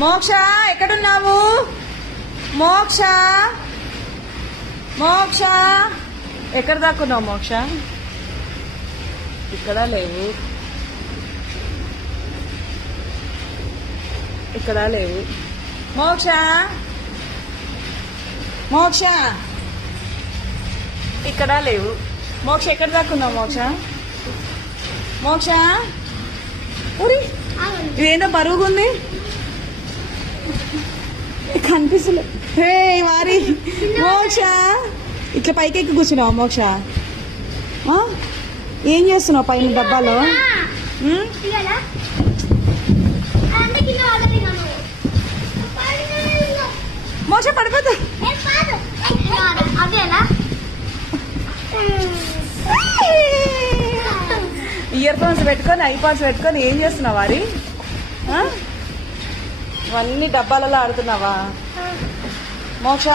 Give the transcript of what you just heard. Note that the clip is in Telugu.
మోక్ష ఎక్కడున్నావు? మోక్ష మోక్ష ఎక్కడ దాక్కున్నావు మోక్ష? ఇక్కడ లేవు, ఇక్కడ లేవు. మోక్ష మోక్ష ఇక్కడ లేవు. మోక్ష ఎక్కడ దాక్కున్నావు మోక్ష? మోక్ష ఊరి ఇదేందో బరువుగుంది, కనిపిస్తలే. హే వారి మోక్ష ఇట్లా పైకి ఎక్కి కూర్చున్నావా మోక్ష? ఏం చేస్తున్నావు పైన డబ్బాలో? మోక్ష పడిపోతా. ఇయర్ ఫోన్స్ పెట్టుకొని ఐపాడ్స్ పెట్టుకొని ఏం చేస్తున్నావు వారి? ఇవన్నీ డబ్బాలలో ఆడుతున్నావా మోక్ష?